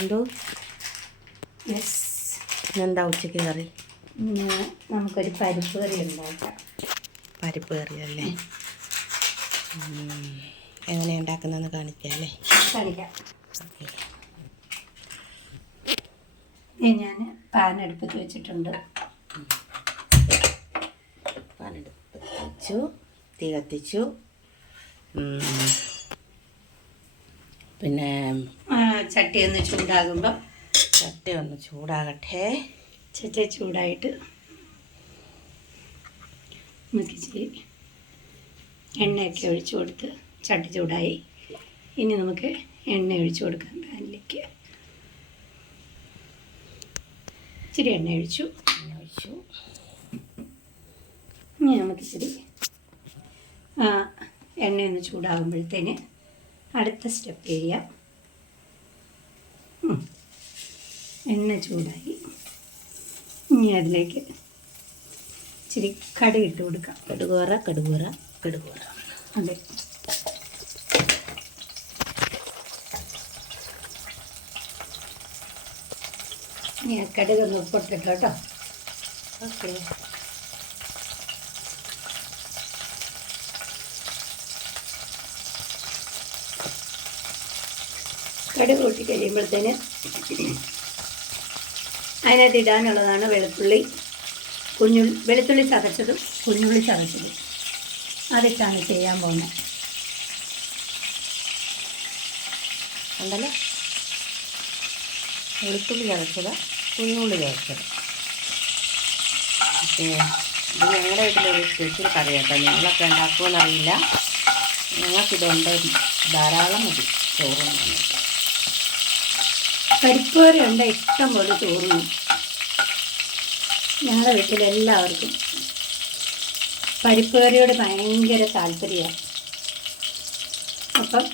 എന്തോ യെസ്, എന്താ ഉച്ചയ്ക്ക് കറി? നമുക്കൊരു പരിപ്പ് കറി ഉണ്ടാക്കാം. പരിപ്പ് കറിയല്ലേ? എങ്ങനെയാണ് ഉണ്ടാക്കുന്നതെന്ന് കാണിക്കാം അല്ലേ? കാണിക്കാം. ഓക്കെ. ഞാൻ പാൻ അടുപ്പത്ത് വെച്ചിട്ടുണ്ട്. പാൻ അടുപ്പത്ത് വെച്ചു, തീ കത്തിച്ചു. പിന്നെ ചട്ടി ഒന്ന് ചൂടാകുമ്പോൾ ചട്ടി ഒന്ന് ചൂടാകട്ടെ. ചട്ടി ചൂടായിട്ട് നമുക്ക് ഇച്ചിരി എണ്ണയൊക്കെ ഒഴിച്ചു കൊടുത്ത് ചട്ടി ചൂടായി. ഇനി നമുക്ക് എണ്ണ ഒഴിച്ചു കൊടുക്കാം. പാനിലേക്ക് ഇച്ചിരി എണ്ണ ഒഴിച്ചു. ഇനി നമുക്കിച്ചിരി എണ്ണയൊന്ന് ചൂടാകുമ്പോഴത്തേന് അടുത്ത സ്റ്റെപ്പ് ചെയ്യാം. എണ്ണ ചൂടായി. ഇനി അതിലേക്ക് ഇച്ചിരി കടുക് ഇട്ട് കൊടുക്കാം. കടുകൂറ. അതെ, ഇനി ആ കടുകൊന്ന് പൊട്ടിട്ടോ കേട്ടോ. ഓക്കെ. കടുക് പൊട്ടി കഴിയുമ്പോഴത്തേന് അതിനകത്ത് ഇടാനുള്ളതാണ് വെളുത്തുള്ളി ചതച്ചതും കുഞ്ഞുള്ളി ചതച്ചതും. അതിട്ടാണ് ചെയ്യാൻ പോകുന്നത്. ഉണ്ടല്ലോ, വെളുത്തുള്ളി ചതച്ചത്, കുഞ്ഞുള്ളി ചതച്ചത്. ഓക്കെ. ഇത് ഞങ്ങളുടെ വീട്ടിലൊരു സ്പെഷ്യൽ കറി കേട്ടോ. നിങ്ങളൊക്കെ ഉണ്ടാക്കുമെന്നറിയില്ല. ഞങ്ങൾക്കിതുണ്ട്, ധാരാളം മതി ചോറും. പരിപ്പ് കറി ഉണ്ട്, ഇഷ്ടം പോലെ ചോറും. ഞങ്ങളുടെ വീട്ടിലെല്ലാവർക്കും പരിപ്പ് കറിയോട് ഭയങ്കര താല്പര്യമാണ്. അപ്പം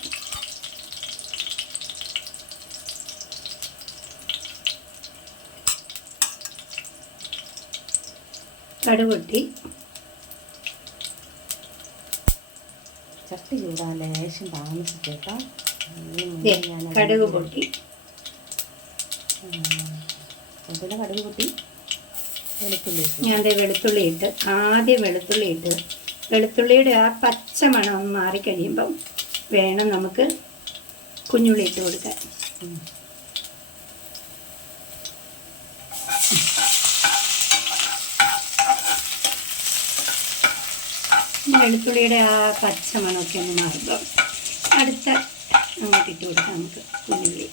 കടുക് പൊട്ടി, ചട്ടി ചൂടാൻ ലേശം താമസിച്ചേട്ടോ. കടുക് പൊട്ടി. കടുക് പൊട്ടി. ഞാൻ വെളുത്തുള്ളി ഇട്ട്, ആദ്യം വെളുത്തുള്ളിയുടെ ആ പച്ച മണം ഒന്ന് മാറിക്കഴിയുമ്പം വേണം നമുക്ക് കുഞ്ഞുള്ളി ഇട്ട് കൊടുക്കാൻ. വെളുത്തുള്ളിയുടെ ആ പച്ച മണമൊക്കെ ഒന്ന് മാറുമ്പോൾ അടുത്ത അങ്ങോട്ട് ഇട്ട് കൊടുക്കാം നമുക്ക് കുഞ്ഞുള്ളി.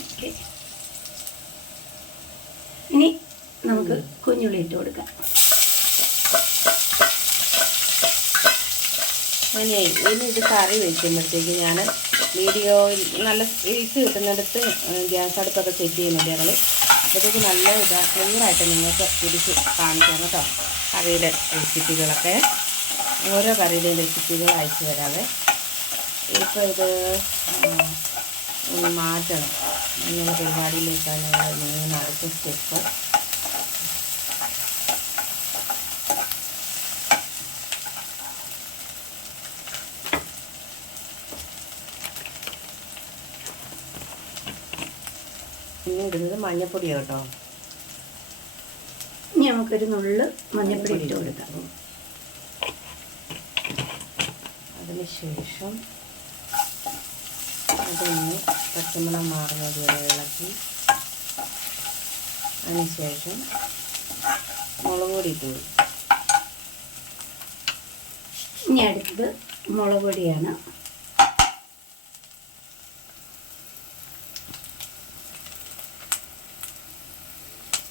ഓക്കെ, ഇനി നമുക്ക് കുഞ്ഞുള്ളി ഇട്ട് കൊടുക്കാം. ഇനി ഇത് കറി വയ്ക്കുമ്പോഴത്തേക്ക് ഞാൻ വീഡിയോയിൽ നല്ല സ്പേസ് കിട്ടുന്നിടത്ത് ഗ്യാസ് അടുപ്പൊക്കെ സെറ്റ് ചെയ്യുന്നുണ്ട് ഞങ്ങൾ. അപ്പോഴത്തേക്ക് നല്ല ക്ലിയറായിട്ട് നിങ്ങൾക്ക് തിരിച്ച് കാണിക്കാം കേട്ടോ. കറിയുടെ റെസിപ്പികളൊക്കെ, ഓരോ കറിയുടെയും റെസിപ്പികൾ അയച്ചു തരാവേ. ഇപ്പോൾ ഇത് മാറ്റണം എന്നുള്ള പരിപാടിയിലേക്കാണ് നീങ്ങുന്ന അടുത്ത സ്റ്റെപ്പ്. പിന്നെ ഇടുന്നത് മഞ്ഞൾപ്പൊടിയാണ് കേട്ടോ. ഇനി നമുക്കൊരു നുള്ള് മഞ്ഞൾപ്പൊടി ഇട്ട് കൊടുക്കാം. അതിനുശേഷം അതൊന്ന് പച്ചമണം മാറുന്നത് വരെ ഇളക്കി, അതിനുശേഷം മുളക് പൊടി ഇട്ട് കൊടുക്കും. ഇനി അടുത്തത് മുളക് പൊടിയാണ്.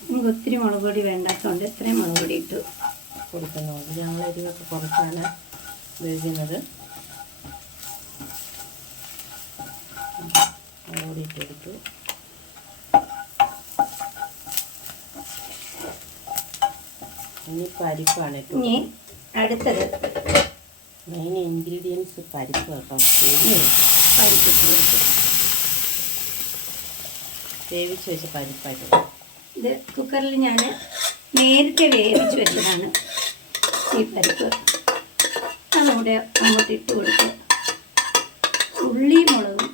നമുക്ക് ഒത്തിരി മുളക് പൊടി വേണ്ടാത്തതുകൊണ്ട് ഇത്രയും മുളക് പൊടി ഇട്ട് കൊടുക്കുന്നുണ്ട്. ഞങ്ങൾ എരിവൊക്കെ കുറച്ചാണ് ഉപയോഗിക്കുന്നത്. മുളക് പൊടി ഇട്ട് കൊടുത്തു. ഇനി പരിപ്പാണ് കേട്ടോ. ഇനി അടുത്തത് മെയിൻ ഇൻഗ്രീഡിയൻസ് പരിപ്പ് കേട്ടോ. പരിപ്പ് വേവിച്ച് വെച്ച പരിപ്പായിട്ട്. ഇത് കുക്കറിൽ ഞാൻ നേരത്തെ വേവിച്ച് വെച്ചതാണ് ഈ പരിപ്പ്. അതുകൂടെ അങ്ങോട്ട് ഇട്ട് കൊടുത്ത് ഉള്ളി മുളകും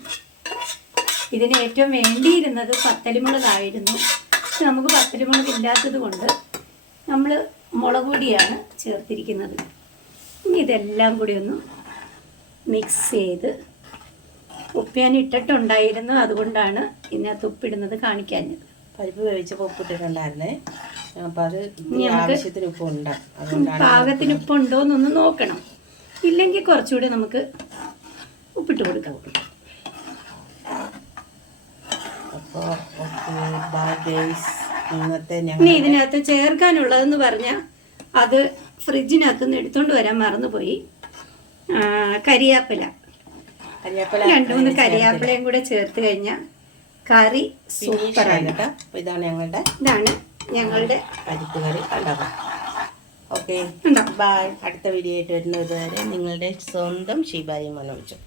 ഇതിന് ഏറ്റവും വേണ്ടിയിരുന്നത് പത്തലിമുളകായിരുന്നു. പക്ഷെ നമുക്ക് പത്തലിമുളക് ഇല്ലാത്തത് കൊണ്ട് നമ്മൾ മുളക് പൊടിയാണ് ചേർത്തിരിക്കുന്നത്. ഇനി ഇതെല്ലാം കൂടി ഒന്ന് മിക്സ് ചെയ്ത് ഉപ്പ് ഞാൻ ഇട്ടിട്ടുണ്ടായിരുന്നു, അതുകൊണ്ടാണ് ഇതിനകത്ത് ഉപ്പിടുന്നത് കാണിക്കാഞ്ഞത്. പരിപ്പ് വേവിച്ചപ്പോൾ ഉപ്പിട്ടിട്ടുണ്ടായിരുന്നേ. അപ്പോൾ അത് നമുക്ക് ആവശ്യത്തിന് ഉപ്പുണ്ട്, അതുകൊണ്ടാണ്. പാകത്തിന് ഉപ്പുണ്ടോ എന്നൊന്ന് നോക്കണം. ഇല്ലെങ്കിൽ കുറച്ചുകൂടി നമുക്ക് ഉപ്പിട്ട് കൊടുക്കാം. അപ്പോൾ ബൈ ഗൈസ്. ഇന്നത്തെ ഇനി ഞങ്ങൾ ഇതിനകത്ത് ചേർക്കാനുള്ളതെന്ന് പറഞ്ഞാൽ അത് ഫ്രിഡ്ജിനകത്ത് നിന്ന് എടുത്തുകൊണ്ട് വരാൻ മറന്നുപോയി. കരിയാപ്പില 2-3 കരിയാപ്പിലയും കൂടെ ചേർത്ത് കഴിഞ്ഞാൽ കറി സൂപ്പറാണ്. അപ്പോൾ ഇതാണ് ഞങ്ങളുടെ പരിപ്പ് കറി ഉണ്ടാക്കാം. Okay, by. അടുത്ത വീഡിയോ ആയിട്ട് വരുന്നത് വരെ നിങ്ങളുടെ സ്വന്തം ഷീബായി മനോജ്.